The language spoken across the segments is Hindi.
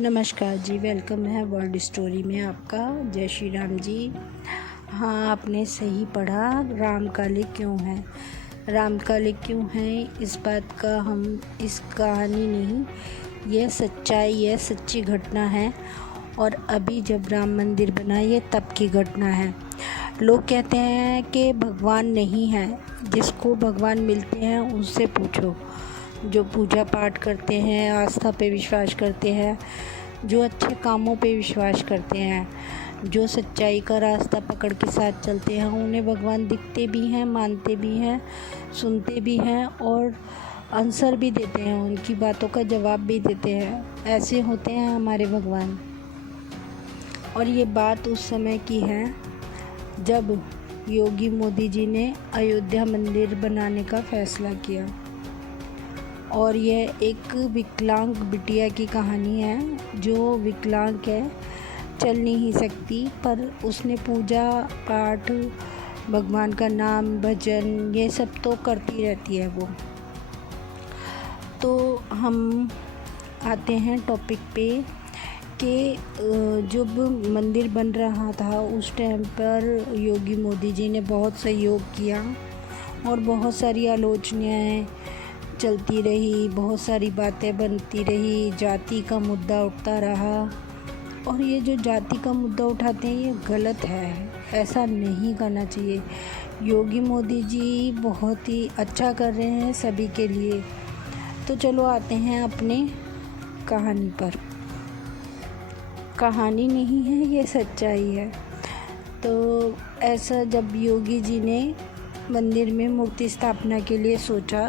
नमस्कार जी, वेलकम है वर्ल्ड स्टोरी में आपका। जय श्री राम जी। हाँ, आपने सही पढ़ा। राम काले क्यों है, राम काले क्यों है, इस बात का हम इस कहानी नहीं, यह सच्चाई, यह सच्ची घटना है। और अभी जब राम मंदिर बना, ये तब की घटना है। लोग कहते हैं कि भगवान नहीं है, जिसको भगवान मिलते हैं उनसे पूछो। जो पूजा पाठ करते हैं, आस्था पे विश्वास करते हैं, जो अच्छे कामों पे विश्वास करते हैं, जो सच्चाई का रास्ता पकड़ के साथ चलते हैं, उन्हें भगवान दिखते भी हैं, मानते भी हैं, सुनते भी हैं और आंसर भी देते हैं, उनकी बातों का जवाब भी देते हैं। ऐसे होते हैं हमारे भगवान। और ये बात उस समय की है जब योगी मोदी जी ने अयोध्या मंदिर बनाने का फैसला किया। और यह एक विकलांग बिटिया की कहानी है, जो विकलांग है, चल नहीं सकती, पर उसने पूजा पाठ, भगवान का नाम, भजन, ये सब तो करती रहती है वो। तो हम आते हैं टॉपिक पे कि जब मंदिर बन रहा था उस टाइम पर योगी मोदी जी ने बहुत सहयोग किया और बहुत सारी आलोचनाएं चलती रही, बहुत सारी बातें बनती रही, जाति का मुद्दा उठता रहा। और ये जो जाति का मुद्दा उठाते हैं, ये गलत है, ऐसा नहीं करना चाहिए। योगी मोदी जी बहुत ही अच्छा कर रहे हैं सभी के लिए। तो चलो आते हैं अपने कहानी पर। कहानी नहीं है, ये सच्चाई है। तो ऐसा जब योगी जी ने मंदिर में मूर्ति स्थापना के लिए सोचा,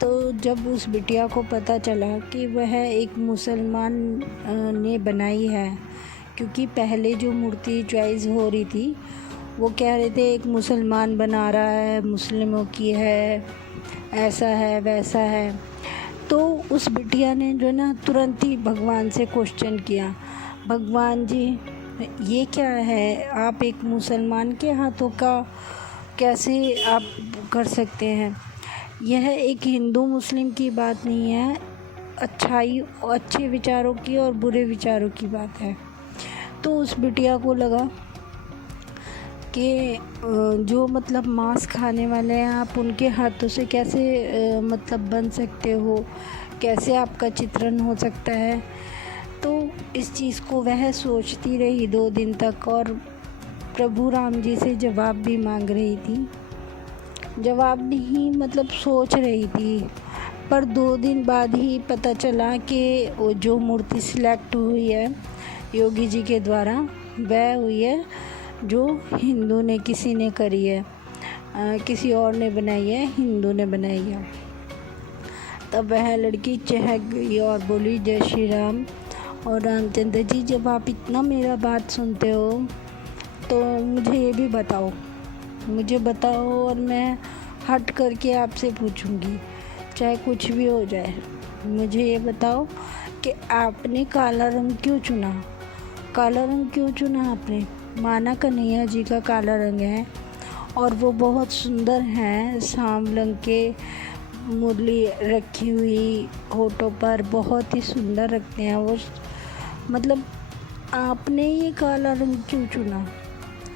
तो जब उस बिटिया को पता चला कि वह एक मुसलमान ने बनाई है, क्योंकि पहले जो मूर्ति चॉइस हो रही थी वो कह रहे थे एक मुसलमान बना रहा है, मुस्लिमों की है, ऐसा है वैसा है। तो उस बिटिया ने जो ना तुरंत ही भगवान से क्वेश्चन किया, भगवान जी ये क्या है, आप एक मुसलमान के हाथों का कैसे आप कर सकते हैं। यह एक हिंदू मुस्लिम की बात नहीं है, अच्छाई और अच्छे विचारों की और बुरे विचारों की बात है। तो उस बिटिया को लगा कि जो मतलब मांस खाने वाले हैं, आप उनके हाथों से कैसे मतलब बन सकते हो, कैसे आपका चित्रण हो सकता है। तो इस चीज़ को वह सोचती रही 2 दिन तक और प्रभु राम जी से जवाब भी मांग रही थी। जवाब नहीं, मतलब सोच रही थी। पर 2 दिन बाद ही पता चला कि वो जो मूर्ति सिलेक्ट हुई है योगी जी के द्वारा, वह हुई है जो हिंदू ने किसी ने करी है, किसी और ने बनाई है, हिंदू ने बनाई है। तब वह लड़की चहक गई और बोली, जय श्री राम। और रामचंद्र जी, जब आप इतना मेरा बात सुनते हो तो मुझे ये भी बताओ, मुझे बताओ और मैं हट करके आपसे पूछूंगी, चाहे कुछ भी हो जाए। मुझे ये बताओ कि आपने काला रंग क्यों चुना, काला रंग क्यों चुना आपने। माना कन्हैया जी का काला रंग है और वो बहुत सुंदर हैं, सांवल के मुरली रखी हुई होठों पर, बहुत ही सुंदर रखते हैं वो। मतलब आपने ये काला रंग क्यों चुना,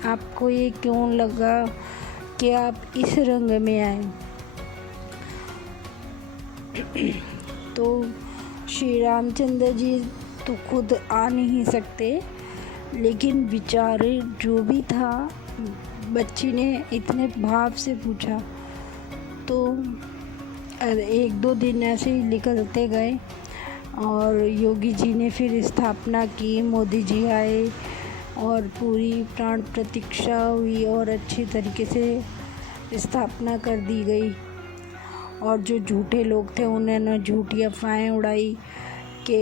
आपको ये क्यों लगा कि आप इस रंग में आए। तो श्री रामचंद्र जी तो खुद आ नहीं सकते, लेकिन बेचारे जो भी था, बच्ची ने इतने भाव से पूछा। तो 1-2 दिन ऐसे ही निकलते गए और योगी जी ने फिर स्थापना की, मोदी जी आए और पूरी प्राण प्रतीक्षा हुई और अच्छी तरीके से स्थापना कर दी गई। और जो झूठे लोग थे उन्होंने झूठी अफवाहें उड़ाई कि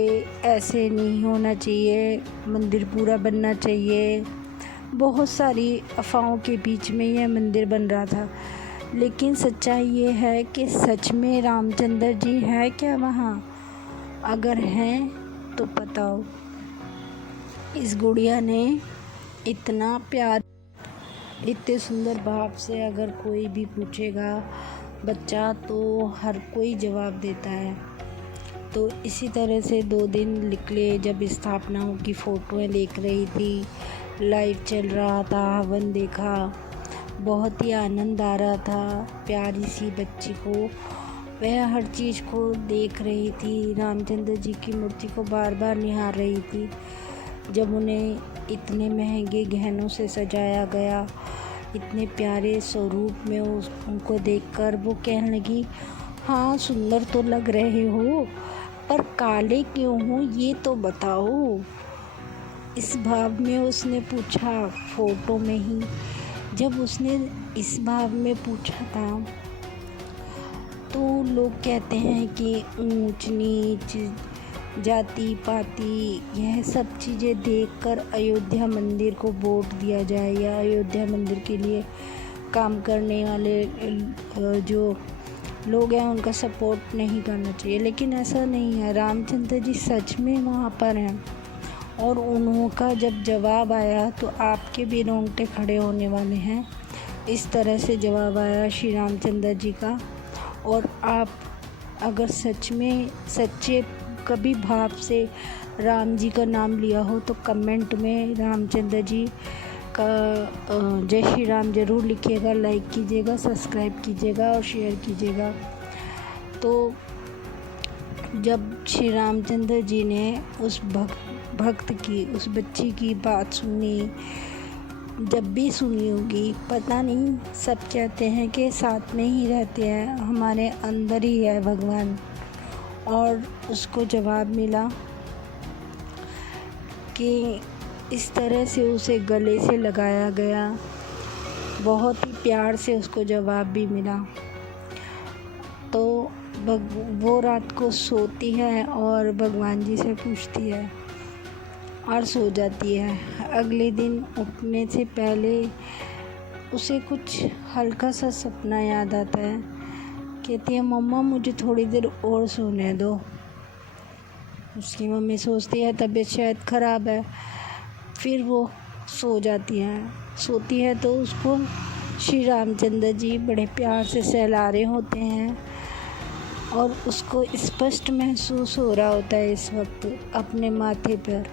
ऐसे नहीं होना चाहिए, मंदिर पूरा बनना चाहिए। बहुत सारी अफवाहों के बीच में यह मंदिर बन रहा था। लेकिन सच्चाई ये है कि सच में रामचंद्र जी है क्या वहाँ, अगर हैं तो बताओ। इस गुड़िया ने इतना प्यार, इतने सुंदर भाव से अगर कोई भी पूछेगा बच्चा, तो हर कोई जवाब देता है। तो इसी तरह से 2 दिन निकले। जब स्थापनाओं की फ़ोटोएँ देख रही थी, लाइव चल रहा था, हवन देखा, बहुत ही आनंद आ रहा था। प्यारी सी बच्ची को वह हर चीज़ को देख रही थी, रामचंद्र जी की मूर्ति को बार बार निहार रही थी। जब उन्हें इतने महंगे गहनों से सजाया गया, इतने प्यारे स्वरूप में उनको देखकर वो कहने लगी, हाँ सुंदर तो लग रहे हो, पर काले क्यों हो ये तो बताओ। इस भाव में उसने पूछा, फ़ोटो में ही जब उसने इस भाव में पूछा था, तो लोग कहते हैं कि ऊंच नीच, जाति पाति, यह सब चीज़ें देखकर अयोध्या मंदिर को वोट दिया जाए या अयोध्या मंदिर के लिए काम करने वाले जो लोग हैं उनका सपोर्ट नहीं करना चाहिए। लेकिन ऐसा नहीं है, रामचंद्र जी सच में वहाँ पर हैं। और उनका जब जवाब आया तो आपके भी रोंगटे खड़े होने वाले हैं। इस तरह से जवाब आया श्री रामचंद्र जी का। और आप अगर सच में सच्चे कभी भाव से राम जी का नाम लिया हो तो कमेंट में रामचंद्र जी का जय श्री राम ज़रूर लिखिएगा, लाइक कीजिएगा, सब्सक्राइब कीजिएगा और शेयर कीजिएगा। तो जब श्री रामचंद्र जी ने उस भक्त की, उस बच्ची की बात सुनी, जब भी सुनी होगी, पता नहीं, सब कहते हैं कि साथ में ही रहते हैं, हमारे अंदर ही है भगवान। और उसको जवाब मिला कि इस तरह से उसे गले से लगाया गया, बहुत ही प्यार से उसको जवाब भी मिला। तो वो रात को सोती है और भगवान जी से पूछती है और सो जाती है। अगले दिन उठने से पहले उसे कुछ हल्का सा सपना याद आता है। कहती है, मम्मा मुझे थोड़ी देर और सोने दो। उसकी मम्मी सोचती है तबीयत शायद ख़राब है, फिर वो सो जाती है। सोती है तो उसको श्री रामचंद्र जी बड़े प्यार से सहला रहे होते हैं और उसको स्पष्ट महसूस हो रहा होता है इस वक्त अपने माथे पर।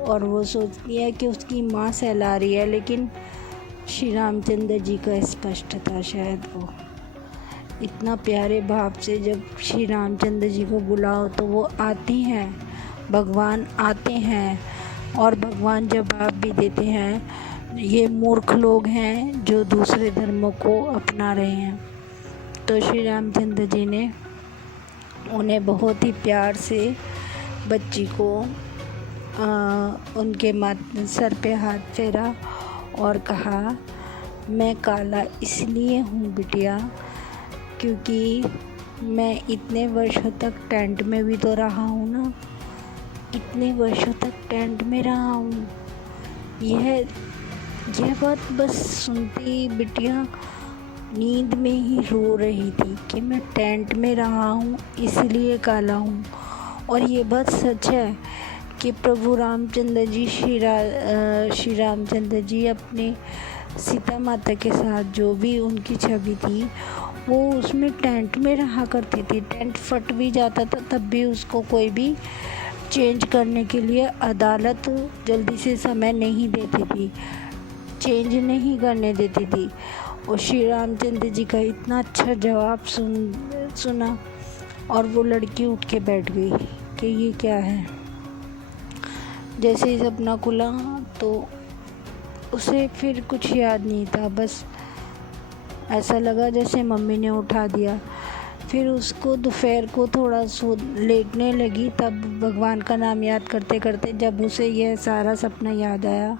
और वो सोचती है कि उसकी माँ सहला रही है, लेकिन श्री रामचंद्र जी का स्पष्ट था शायद। वो इतना प्यारे भाव से जब श्री रामचंद्र जी को बुलाओ तो वो आते हैं, भगवान आते हैं और भगवान जवाब भी देते हैं। ये मूर्ख लोग हैं जो दूसरे धर्मों को अपना रहे हैं। तो श्री रामचंद्र जी ने उन्हें बहुत ही प्यार से बच्ची को उनके सर पे हाथ फेरा और कहा, मैं काला इसलिए हूँ बिटिया क्योंकि मैं इतने वर्षों तक टेंट में भी तो रहा हूँ ना, इतने वर्षों तक टेंट में रहा हूँ। यह बात बस सुनते ही बिटिया नींद में ही रो रही थी कि मैं टेंट में रहा हूँ इसलिए काला हूँ। और ये बात सच है कि प्रभु रामचंद्र जी श्री रामचंद्र जी अपने सीता माता के साथ जो भी उनकी छवि थी वो उसमें टेंट में रहा करती थी। टेंट फट भी जाता था तब भी उसको कोई भी चेंज करने के लिए अदालत जल्दी से समय नहीं देती थी, चेंज नहीं करने देती थी। और श्री रामचंद्र जी का इतना अच्छा जवाब सुना और वो लड़की उठ के बैठ गई कि ये क्या है। जैसे ही सपना खुला तो उसे फिर कुछ याद नहीं था, बस ऐसा लगा जैसे मम्मी ने उठा दिया। फिर उसको दोपहर को थोड़ा लेटने लगी, तब भगवान का नाम याद करते करते जब उसे यह सारा सपना याद आया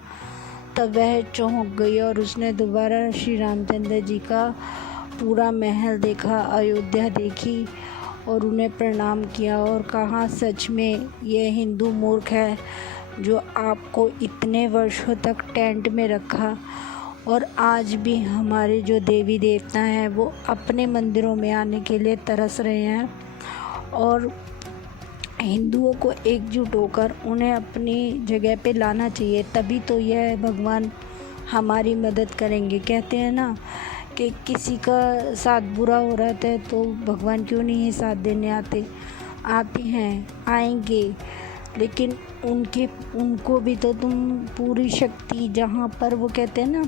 तब वह चौंक गई और उसने दोबारा श्री रामचंद्र जी का पूरा महल देखा, अयोध्या देखी और उन्हें प्रणाम किया और कहा, सच में ये हिंदू मूर्ख है जो आपको इतने वर्षों तक टेंट में रखा और आज भी हमारे जो देवी देवता हैं वो अपने मंदिरों में आने के लिए तरस रहे हैं और हिंदुओं को एकजुट होकर उन्हें अपनी जगह पे लाना चाहिए, तभी तो यह भगवान हमारी मदद करेंगे। कहते हैं ना कि किसी का साथ बुरा हो रहा है तो भगवान क्यों नहीं साथ देने आते। आते हैं, आएंगे, लेकिन उनको भी तो तुम पूरी शक्ति, जहाँ पर वो कहते हैं ना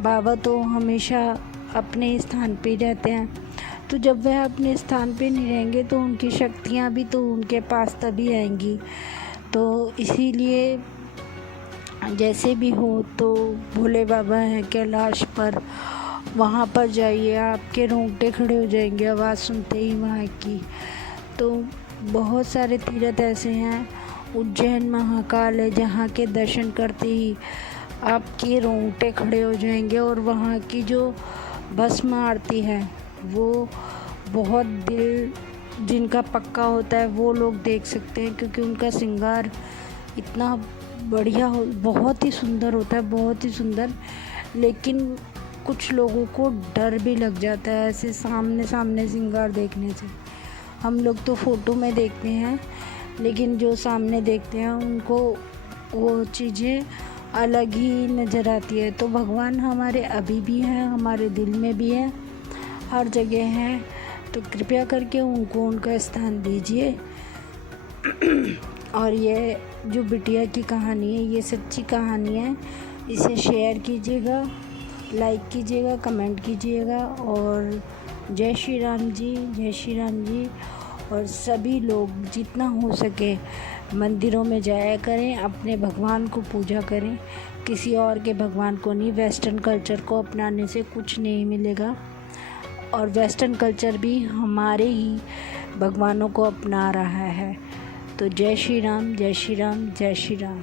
बाबा तो हमेशा अपने स्थान पे रहते हैं, तो जब वह अपने स्थान पे नहीं रहेंगे तो उनकी शक्तियाँ भी तो उनके पास तभी आएंगी। तो इसीलिए जैसे भी हो तो भोले बाबा हैं कैलाश पर, वहाँ पर जाइए, आपके रोंगटे खड़े हो जाएंगे आवाज़ सुनते ही वहाँ की। तो बहुत सारे तीर्थ ऐसे हैं, उज्जैन महाकाल है जहाँ के दर्शन करते ही आपके रोंगटे खड़े हो जाएंगे। और वहाँ की जो भस्म आरती है वो बहुत दिल जिनका पक्का होता है वो लोग देख सकते हैं, क्योंकि उनका श्रृंगार इतना बढ़िया बहुत ही सुंदर होता है, बहुत ही सुंदर। लेकिन कुछ लोगों को डर भी लग जाता है ऐसे सामने सामने श्रृंगार देखने से। हम लोग तो फ़ोटो में देखते हैं, लेकिन जो सामने देखते हैं उनको वो चीज़ें अलग ही नज़र आती है। तो भगवान हमारे अभी भी हैं, हमारे दिल में भी है, हर जगह हैं। तो कृपया करके उनको उनका स्थान दीजिए। और ये जो बिटिया की कहानी है ये सच्ची कहानी है, इसे शेयर कीजिएगा, लाइक कीजिएगा, कमेंट कीजिएगा। और जय श्री राम जी, जय श्री राम जी। और सभी लोग जितना हो सके मंदिरों में जाया करें, अपने भगवान को पूजा करें, किसी और के भगवान को नहीं। वेस्टर्न कल्चर को अपनाने से कुछ नहीं मिलेगा, और वेस्टर्न कल्चर भी हमारे ही भगवानों को अपना रहा है। तो जय श्री राम, जय श्री राम, जय श्री राम।